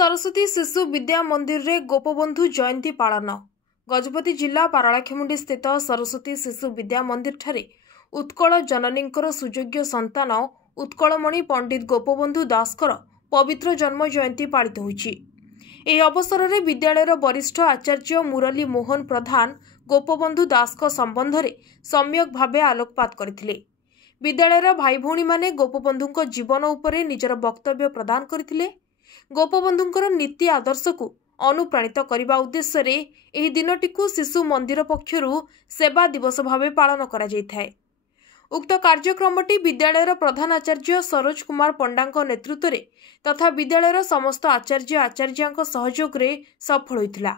सरस्वती शिशु विद्या मंदिर रे गोपबंधु जयंती पालन। गजपति जिला पारलाखेमुंडी स्थित सरस्वती शिशु विद्या मंदिर ठारे उत्कल जननींकर सुयोग्य संतान उत्कलमणि पंडित गोपबंधु दासकर पवित्र जन्म जयंती पालित होइछि। एही अवसर में विद्यालयर वरिष्ठ आचार्य मुरली मोहन प्रधान गोपबंधु दासक संबंध में सम्यक भावे आलोकपात करथिले। विद्यालयर भाई भौणी माने गोपबंधुक जीवन उपरे निजर वक्तव्य प्रदान करथिले। गोपबंधुंकर नीति आदर्श को अनुप्राणित करने उद्देश्य रे एही दिनटी को शिशु मंदिर पक्षरु सेवा दिवस भावे पालन करा जायथाय। उक्त कार्यक्रमटी विद्यालयर प्रधान आचार्य सरोज कुमार पंडांक नेतृत्व रे तथा विद्यालयर समस्त आचार्य आचार्यांक सहयोग रे सफल होइथिला।